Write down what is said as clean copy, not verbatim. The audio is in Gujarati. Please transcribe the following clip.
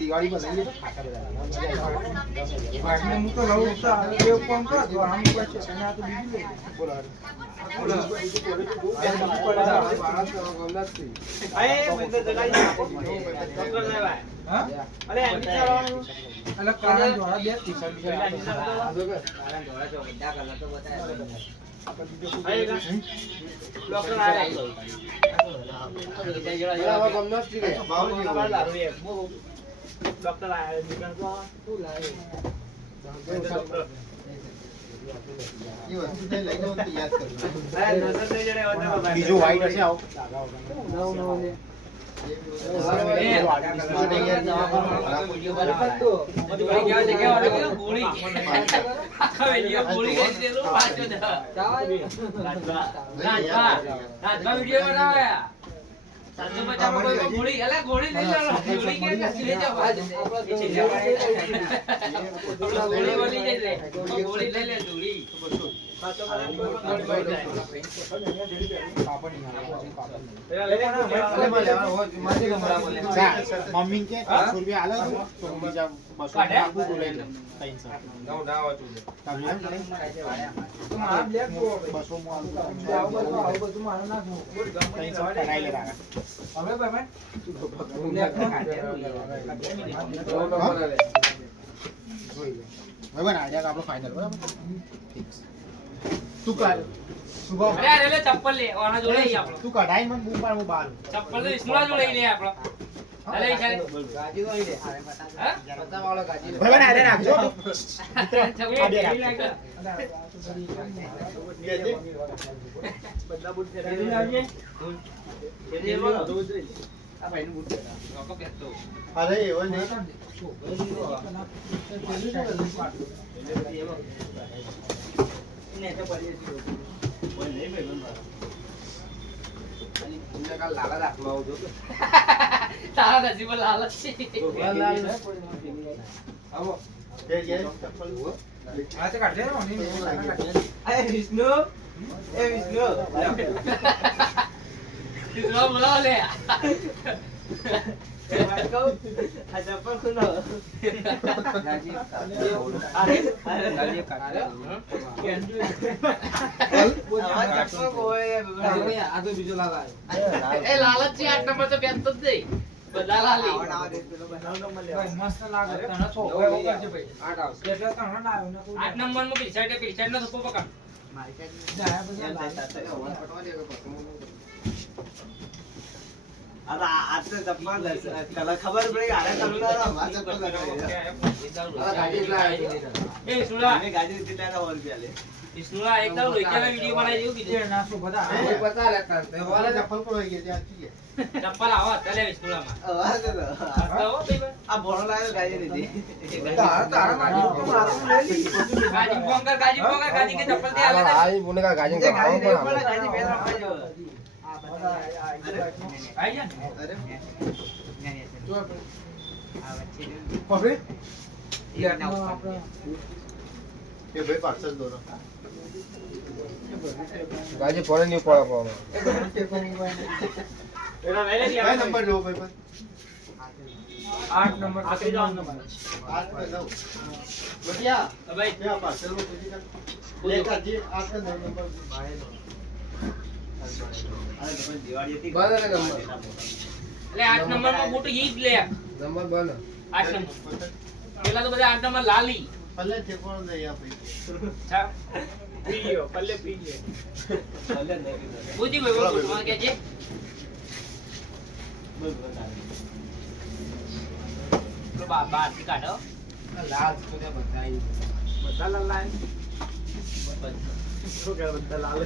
દિવાળી પર લઈ ડોક્ટર બીજું વાઈટ હશે આવો મમ્મી કે રૂપિયા આલો તો બીજા 200 બોલાઈ લે 300 ફાઇનલ બરાબર તું કર સુબહ અરે લે ચપ્પલ લે ઓના જોડે ઈ આપણો તું કઢાઈ મન બૂમ પાડ હું બાર ચપ્પલ તો વિષ્ણુલા જોડે લે આપણો અલે ઈશારે ગાજી તો અહીં લે હા પત્તા વાળો ગાજી ભાઈ બને આલે રાખજો બધા બૂટ ફેરવી લાવજે એ બોલો આ ભાઈનું બૂટ રોકો કેતો અરે એવો નહીં ને તો પડી છે કોઈ નહીં ભાઈ બન અને તમને કાલ લાલા રાખવા આવજો તારા નસીબ લાલ છે આવો કે ચપ્પલ હો આ તો કાઢે ને અરે વિષ્ણુ એ વિષ્ણુ વિષ્ણુ બોલાવ લે આ ચપ્પલ ખુલો ગાજી અરે ગાજી કાઢે ચપ્પલ કોઈ આ તો બીજો લાલા એ લાલચ છે 8 નંબર તો બેસતો જ નહીં બધા લાલી મસ્ત લાગે તને છોકરો એવો કરજે ભાઈ 8 આવશે એટલે તને ના આવ્યો ને 8 નંબર માં પીછાડ નો થપ્પો પકડ મારી સાઈડ જાય બધા લાલ ફટવા દે અરે આ તો ચપ્પલ કલા ખબર પડી આરે કલર આ ચપ્પલ ગાડી લાવી એ સુલા અમે ગાડી દીધી તારા 100 રૂપિયા લે સુલા એક દાવ લોઈકાનો વિડિયો બનાવી દેવું કીધું ના શું બધા એ પતા લેતા તે વાલા ચપ્પલ પર હોઈ ગયા ત્યાં ચપ્પલ આવા ચાલે વિષ્ણુલા માં અવાજ તો આવો ભાઈ આ બોણો લાવ્યો ગાડી દીધી તારા મારી તો મારું લે લી ગાજી પોંગર ગાજી કે ચપ્પલ દે આલે આઈ બોને કા ગાજી એ ગાડી દે પણ ગાડી બે ત્રણ પાજો આઈ જા અરે જો પકડી યાર ના આપણે એ ભાઈ પાર્સલ દોરો ગાજી પડે નહીં પડે એના લઈ લે ભાઈ નંબર લો ભાઈ 8 નંબર આખરી જાવ નંબર 8 પર લો બટિયા ભાઈ બે પાર્સલ લો લે કાજી 8 નંબર ભાઈ લો અરે તો દિવાળી હતી બરાબર નંબર એટલે 8 નંબર માં મોટું ઈ જ લે નંબર બન 8 નંબર પેલા તો બધા 8 નંબર લાલી પલ્લે ઠેકોણ દે યા ભાઈ પીયો પલ્લે પીજે પલ્લે નહીં બુજી ભાઈ બોલ માં કે છે બોલ બતા તો બાર થી કાઢો લાલ તો તે બધા બધા લાલ શું કે બધા લાલ